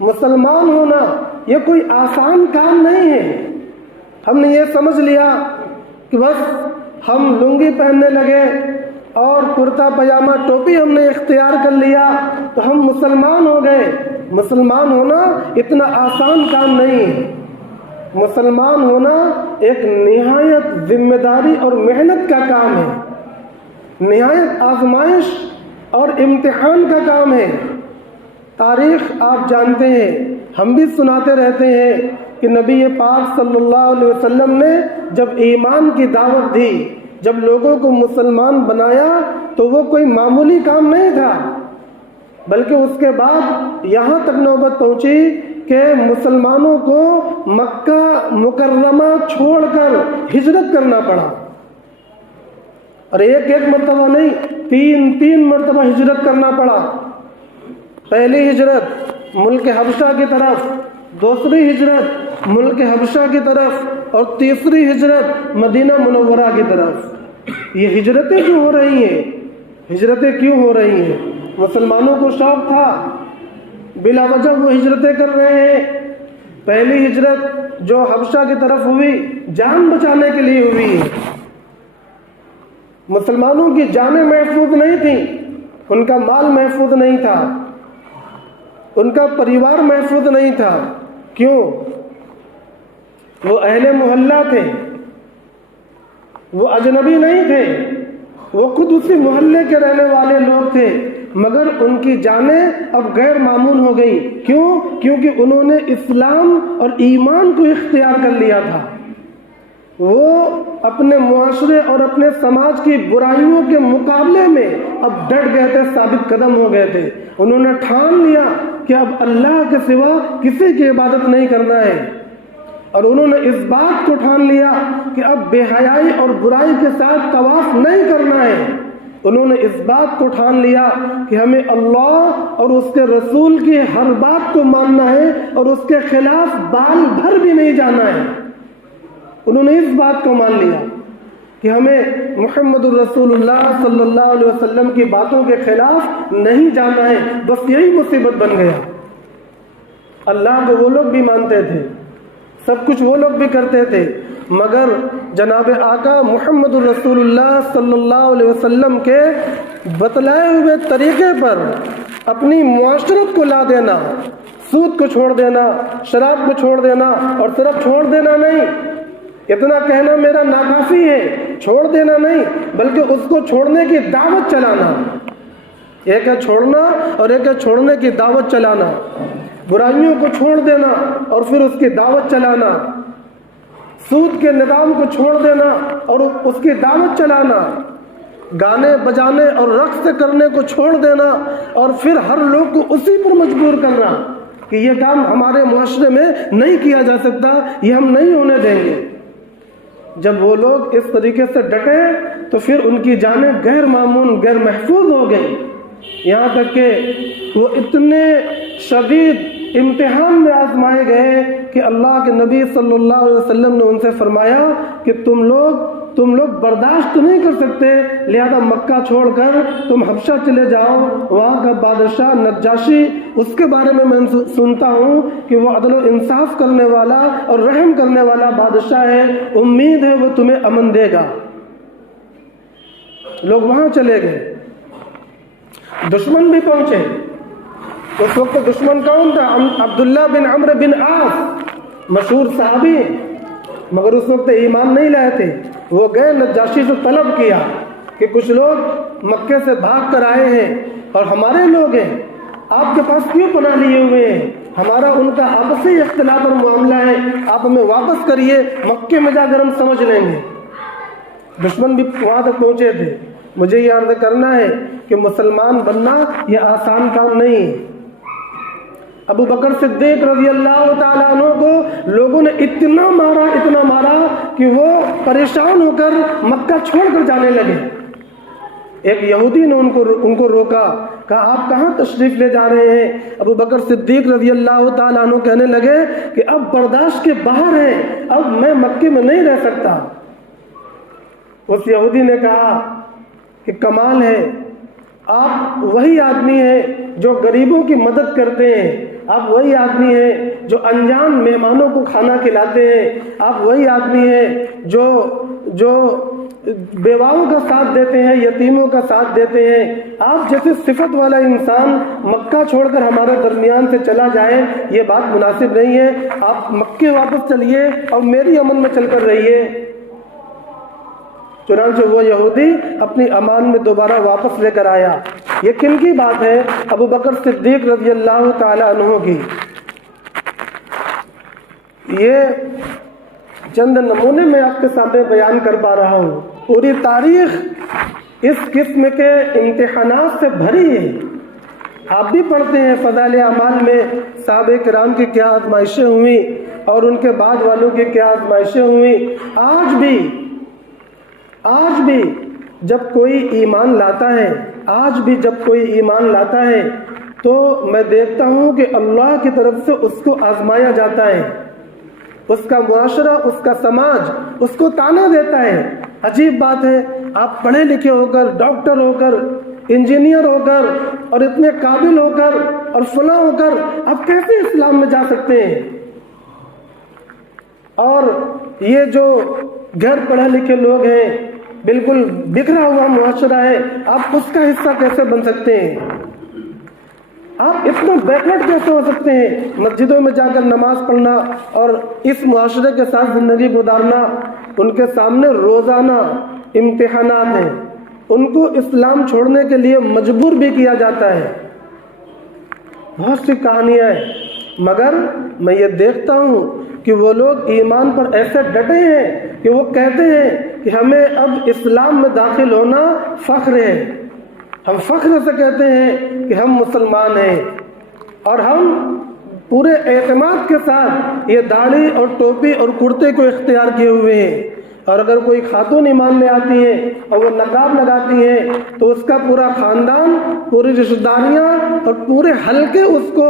مسلمان ہونا یہ کوئی آسان کام نہیں ہے۔ ہم نے یہ سمجھ لیا کہ بس ہم لنگی پہننے لگے اور کرتا پاجامہ ٹوپی ہم نے اختیار کر لیا تو ہم مسلمان ہو گئے۔ مسلمان ہونا اتنا آسان کام نہیں ہے۔ مسلمان ہونا ایک نہایت ذمہ داری اور محنت کا کام ہے، نہایت آزمائش اور امتحان کا کام ہے۔ تاریخ آپ جانتے ہیں، ہم بھی سناتے رہتے ہیں کہ نبی پاک صلی اللہ علیہ وسلم نے جب ایمان کی دعوت دی، جب لوگوں کو مسلمان بنایا تو وہ کوئی معمولی کام نہیں تھا، بلکہ اس کے بعد یہاں تک نوبت پہنچی کہ مسلمانوں کو مکہ مکرمہ چھوڑ کر ہجرت کرنا پڑا، اور ایک مرتبہ نہیں، تین مرتبہ ہجرت کرنا پڑا۔ پہلی ہجرت ملک حبشہ کی طرف، دوسری ہجرت ملک حبشہ کی طرف، اور تیسری ہجرت مدینہ منورہ کی طرف۔ یہ ہجرتیں کیوں ہو رہی ہیں؟ ہجرتیں کیوں ہو رہی ہیں؟ مسلمانوں کو شوق تھا، بلا وجہ وہ ہجرتیں کر رہے ہیں۔ پہلی ہجرت جو حبشہ کی طرف ہوئی جان بچانے کے لیے ہوئی ہے۔ مسلمانوں کی جانیں محفوظ نہیں تھیں، ان کا مال محفوظ نہیں تھا، ان کا پریوار محفوظ نہیں تھا۔ کیوں؟ وہ اہل محلہ تھے، وہ اجنبی نہیں تھے، وہ خود اسی محلے کے رہنے والے لوگ تھے، مگر ان کی جانیں اب غیر معمول ہو گئی۔ کیوں؟ کیونکہ انہوں نے اسلام اور ایمان کو اختیار کر لیا تھا۔ وہ اپنے معاشرے اور اپنے سماج کی برائیوں کے مقابلے میں اب ڈٹ گئے تھے، ثابت قدم ہو گئے تھے۔ انہوں نے ٹھان لیا کہ اب اللہ کے سوا کسی کی عبادت نہیں کرنا ہے، اور انہوں نے اس بات کو ٹھان لیا کہ اب بے حیائی اور برائی کے ساتھ طواف نہیں کرنا ہے۔ انہوں نے اس بات کو ٹھان لیا کہ ہمیں اللہ اور اس کے رسول کی ہر بات کو ماننا ہے اور اس کے خلاف بال بھر بھی نہیں جانا ہے۔ انہوں نے اس بات کو مان لیا کہ ہمیں محمد الرسول اللہ صلی اللہ علیہ وسلم کی باتوں کے خلاف نہیں جانا ہے۔ بس یہی مصیبت بن گیا۔ اللہ کو وہ لوگ بھی مانتے تھے، سب کچھ وہ لوگ بھی کرتے تھے، مگر جناب آقا محمد الرسول اللہ صلی اللہ علیہ وسلم کے بتلائے ہوئے طریقے پر اپنی معاشرت کو لا دینا، سود کو چھوڑ دینا، شراب کو چھوڑ دینا، اور صرف چھوڑ دینا نہیں، اتنا کہنا میرا ناکافی ہے، چھوڑ دینا نہیں بلکہ اس کو چھوڑنے کی دعوت چلانا۔ ایک ہے چھوڑنا اور ایک ہے چھوڑنے کی دعوت چلانا۔ برائیوں کو چھوڑ دینا اور پھر اس کی دعوت چلانا، سود کے نظام کو چھوڑ دینا اور اس کی دعوت چلانا، گانے بجانے اور رقص کرنے کو چھوڑ دینا اور پھر ہر لوگ کو اسی پر مجبور کرنا کہ یہ کام ہمارے معاشرے میں نہیں کیا جا سکتا، یہ ہم نہیں ہونے دیں گے۔ جب وہ لوگ اس طریقے سے ڈٹے تو پھر ان کی جانیں غیر معمول، غیر محفوظ ہو گئی، یہاں تک کہ وہ اتنے شدید امتحان میں آزمائے گئے کہ اللہ کے نبی صلی اللہ علیہ وسلم نے ان سے فرمایا کہ تم لوگ برداشت نہیں کر سکتے، لہذا مکہ چھوڑ کر تم حبشہ چلے جاؤ، وہاں کا بادشاہ نجاشی، اس کے بارے میں سنتا ہوں کہ وہ عدل و انصاف کرنے والا اور رحم کرنے والا بادشاہ ہے، امید ہے وہ تمہیں امن دے گا۔ لوگ وہاں چلے گئے، دشمن بھی پہنچے۔ اس وقت دشمن کون تھا؟ عبداللہ بن عمرو بن عاص، مشہور صحابی، مگر اس وقت ایمان نہیں لائے تھے۔ وہ گئے، نجاشی سے طلب کیا کہ کچھ لوگ مکے سے بھاگ کر آئے ہیں اور ہمارے لوگ ہیں، آپ کے پاس کیوں پناہ لیے ہوئے ہیں؟ ہمارا ان کا آپسی اختلاف اور معاملہ ہے، آپ ہمیں واپس کریے، مکے میں جا کر ہم سمجھ لیں گے۔ دشمن بھی وہاں تک پہنچے تھے۔ مجھے یہ عرض کرنا ہے کہ مسلمان بننا یہ آسان کام نہیں ہے۔ ابو بکر صدیق رضی اللہ تعالیٰ عنہ کو لوگوں نے اتنا مارا کہ وہ پریشان ہو کر مکہ چھوڑ کر جانے لگے۔ ایک یہودی نے ان کو روکا، کہا آپ کہاں تشریف لے جا رہے ہیں؟ ابو بکر صدیق رضی اللہ تعالیٰ عنہ کہنے لگے کہ اب برداشت کے باہر ہے، اب میں مکے میں نہیں رہ سکتا۔ اس یہودی نے کہا کہ کمال ہے، آپ وہی آدمی ہیں جو غریبوں کی مدد کرتے ہیں، آپ وہی آدمی ہیں جو انجان مہمانوں کو کھانا کھلاتے ہیں، آپ وہی آدمی ہیں جو بیواؤں کا ساتھ دیتے ہیں، یتیموں کا ساتھ دیتے ہیں۔ آپ جیسے صفت والا انسان مکہ چھوڑ کر ہمارے درمیان سے چلا جائے، یہ بات مناسب نہیں ہے۔ آپ مکے واپس چلیے اور میری امن میں چل کر رہیے۔ چنانچہ وہ یہودی اپنی امان میں دوبارہ واپس لے کر آیا۔ یہ کن کی بات ہے؟ ابو بکر صدیق رضی اللہ تعالی عنہ کی۔ یہ چند نمونے میں آپ کے سامنے بیان کر پا رہا ہوں۔ پوری تاریخ اس قسم کے امتحانات سے بھری ہے۔ آپ بھی پڑھتے ہیں فضائل اعمال میں صحابہ کرام کی کیا آزمائشیں ہوئی اور ان کے بعد والوں کی کیا آزمائشیں ہوئی۔ آج بھی جب کوئی ایمان لاتا ہے تو میں دیکھتا ہوں کہ اللہ کی طرف سے اس کو آزمایا جاتا ہے، اس کا معاشرہ، اس کا سماج اس کو طعنہ دیتا ہے۔ عجیب بات ہے، آپ پڑھے لکھے ہو کر، ڈاکٹر ہو کر، انجینئر ہو کر اور اتنے قابل ہو کر اور فلاں ہو کر آپ کیسے اسلام میں جا سکتے ہیں؟ اور یہ جو غیر پڑھے لکھے لوگ ہیں، بالکل بکھرا ہوا معاشرہ ہے، آپ اس کا حصہ کیسے بن سکتے ہیں؟ آپ اتنا بیکورڈ کیسے ہو سکتے ہیں؟ مسجدوں میں جا کر نماز پڑھنا اور اس معاشرے کے ساتھ زندگی گزارنا۔ ان کے سامنے روزانہ امتحانات ہیں، ان کو اسلام چھوڑنے کے لیے مجبور بھی کیا جاتا ہے۔ بہت سی کہانیاں ہیں، مگر میں یہ دیکھتا ہوں کہ وہ لوگ ایمان پر ایسے ڈٹے ہیں کہ وہ کہتے ہیں کہ ہمیں اب اسلام میں داخل ہونا فخر ہے۔ ہم فخر سے کہتے ہیں کہ ہم مسلمان ہیں، اور ہم پورے اعتماد کے ساتھ یہ داڑھی اور ٹوپی اور کرتے کو اختیار کیے ہوئے ہیں۔ اور اگر کوئی خاتون ایمان لے آتی ہے اور وہ نقاب لگاتی ہے تو اس کا پورا خاندان، پوری رشتہ داریاں اور پورے حلقے اس کو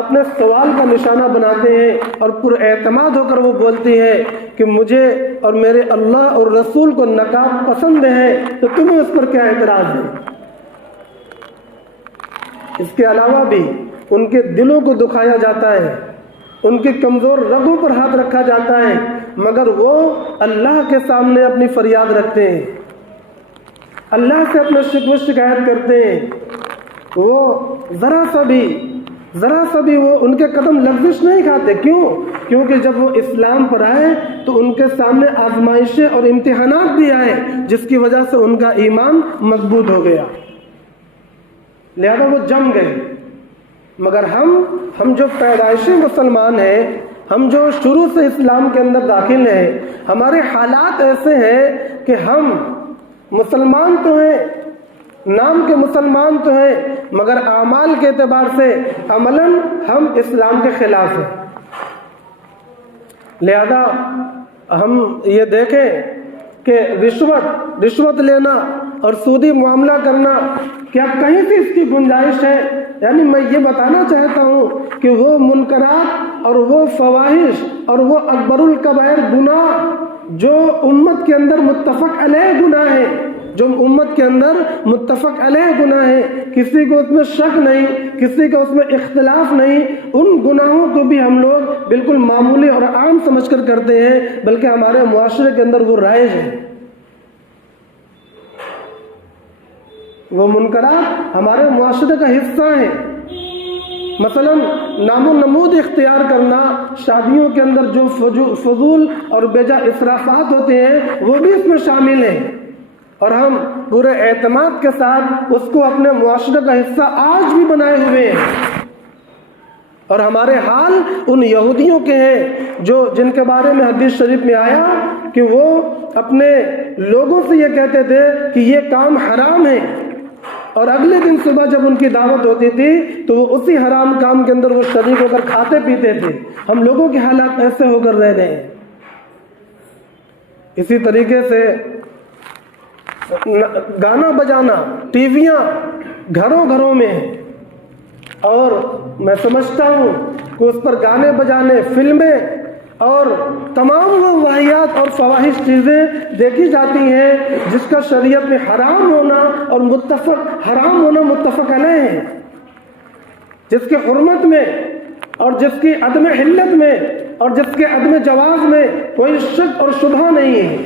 اپنے سوال کا نشانہ بناتے ہیں، اور پورے اعتماد ہو کر وہ بولتی ہے کہ مجھے اور میرے اللہ اور رسول کو نقاب پسند ہے، تو تمہیں اس پر کیا اعتراض ہے؟ اس کے علاوہ بھی ان کے دلوں کو دکھایا جاتا ہے، ان کی کمزور رگوں پر ہاتھ رکھا جاتا ہے، مگر وہ اللہ کے سامنے اپنی فریاد رکھتے ہیں، اللہ سے اپنا شکوہ شکایت کرتے ہیں۔ وہ ذرا سا بھی وہ ان کے قدم لغزش نہیں کھاتے۔ کیونکہ جب وہ اسلام پر آئے تو ان کے سامنے آزمائشیں اور امتحانات بھی آئے، جس کی وجہ سے ان کا ایمان مضبوط ہو گیا، لہذا وہ جم گئے۔ مگر ہم جو پیدائشی مسلمان ہیں، ہم جو شروع سے اسلام کے اندر داخل ہیں، ہمارے حالات ایسے ہیں کہ ہم مسلمان تو ہیں، نام کے مسلمان تو ہیں، مگر اعمال کے اعتبار سے عملاً ہم اسلام کے خلاف ہیں۔ لہذا ہم یہ دیکھیں کہ رشوت لینا اور سودی معاملہ کرنا، کیا کہیں سے اس کی گنجائش ہے؟ یعنی میں یہ بتانا چاہتا ہوں کہ وہ منکرات اور وہ فواحش اور وہ اکبر الکبائر گناہ جو امت کے اندر متفق علیہ گناہ ہے، کسی کو اس میں شک نہیں، کسی کو اس میں اختلاف نہیں، ان گناہوں کو بھی ہم لوگ بالکل معمولی اور عام سمجھ کر کرتے ہیں، بلکہ ہمارے معاشرے کے اندر وہ رائج ہے۔ وہ منکرات ہمارے معاشرے کا حصہ ہیں۔ مثلا نام و نمود اختیار کرنا، شادیوں کے اندر جو فضول اور بیجا اسرافات ہوتے ہیں وہ بھی اس میں شامل ہیں، اور ہم پورے اعتماد کے ساتھ اس کو اپنے معاشرے کا حصہ آج بھی بنائے ہوئے ہیں۔ اور ہمارے حال ان یہودیوں کے ہیں جن کے بارے میں حدیث شریف میں آیا کہ وہ اپنے لوگوں سے یہ کہتے تھے کہ یہ کام حرام ہے، اور اگلے دن صبح جب ان کی دعوت ہوتی تھی تو وہ اسی حرام کام کے اندر وہ شریک ہو کر کھاتے پیتے تھے۔ ہم لوگوں کے حالات ایسے ہو کر رہ گئے ہیں۔ اسی طریقے سے گانا بجانا، ٹی ویاں گھروں میں ہیں، اور میں سمجھتا ہوں کہ اس پر گانے بجانے، فلمیں اور تمام وہ واہیات اور فواحش چیزیں دیکھی جاتی ہیں جس کا شریعت میں حرام ہونا اور متفق علیہ ہے، جس کے حرمت میں اور جس کی عدم حلت میں اور جس کے عدم جواز میں کوئی شک اور شبہ نہیں ہے،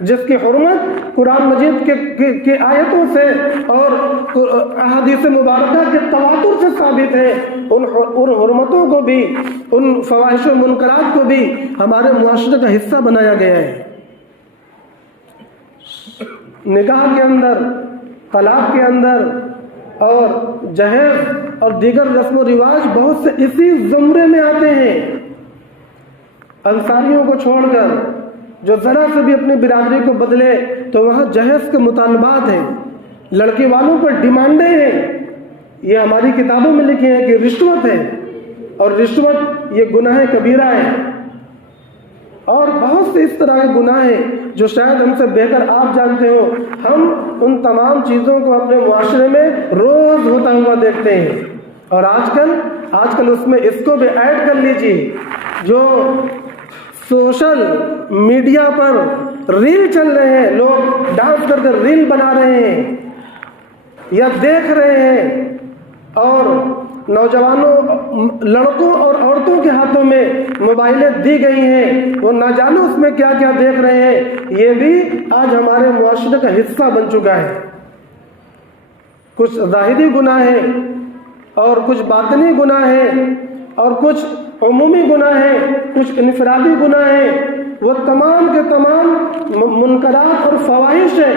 جس کی حرمت قرآن مجید کے آیتوں سے اور احادیث مبارکہ کے تواتر سے ثابت ہے، ان حرمتوں کو بھی، ان فواحش و منکرات کو بھی ہمارے معاشرے کا حصہ بنایا گیا ہے۔ نکاح کے اندر، طلاق کے اندر اور جہیز اور دیگر رسم و رواج بہت سے اسی زمرے میں آتے ہیں۔ انصاریوں کو چھوڑ کر جو ذرا سے بھی اپنی برادری کو بدلے تو وہاں جہیز کے مطالبات ہیں، لڑکی والوں پر ڈیمانڈیں ہیں۔ یہ ہماری کتابوں میں لکھے ہیں کہ رشوت ہے، اور رشوت یہ گناہ کبیرہ ہے، اور بہت سے اس طرح کے گناہ ہیں جو شاید ہم سے بہتر آپ جانتے ہو۔ ہم ان تمام چیزوں کو اپنے معاشرے میں روز ہوتا ہوا دیکھتے ہیں، اور آج کل اس میں اس کو بھی ایڈ کر لیجیے، جو سوشل میڈیا پر ریل چل رہے ہیں، لوگ ڈانس کر کر ریل بنا رہے ہیں یا دیکھ رہے ہیں، اور نوجوانوں، لڑکوں اور عورتوں کے ہاتھوں میں موبائلیں دی گئی ہیں، وہ نہ جانے اس میں کیا کیا دیکھ رہے ہیں۔ یہ بھی آج ہمارے معاشرے کا حصہ بن چکا ہے۔ کچھ ظاہری گناہ ہیں اور کچھ باطنی گناہ ہیں اور کچھ عمومی گناہ ہیں، کچھ انفرادی گناہ ہیں۔ وہ تمام کے تمام منکرات اور فواحش ہیں،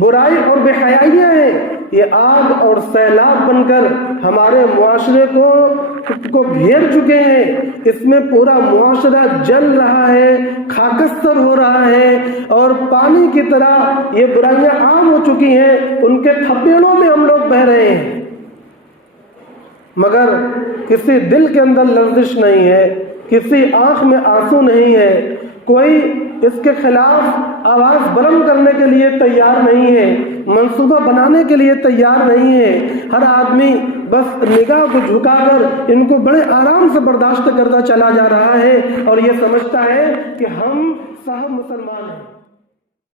برائی اور بے حیائیاں ہیں۔ یہ آگ اور سیلاب بن کر ہمارے معاشرے کو گھیر چکے ہیں۔ اس میں پورا معاشرہ جل رہا ہے، خاکستر ہو رہا ہے، اور پانی کی طرح یہ برائیاں عام ہو چکی ہیں، ان کے تھپیڑوں میں ہم لوگ بہہ رہے ہیں، مگر کسی دل کے اندر لرزش نہیں ہے، کسی آنکھ میں آنسو نہیں ہے، کوئی اس کے خلاف آواز بلند کرنے کے لیے تیار نہیں ہے، منصوبہ بنانے کے لیے تیار نہیں ہے۔ ہر آدمی بس نگاہ کو جھکا کر ان کو بڑے آرام سے برداشت کرتا چلا جا رہا ہے، اور یہ سمجھتا ہے کہ ہم صاحب مسلمان ہیں۔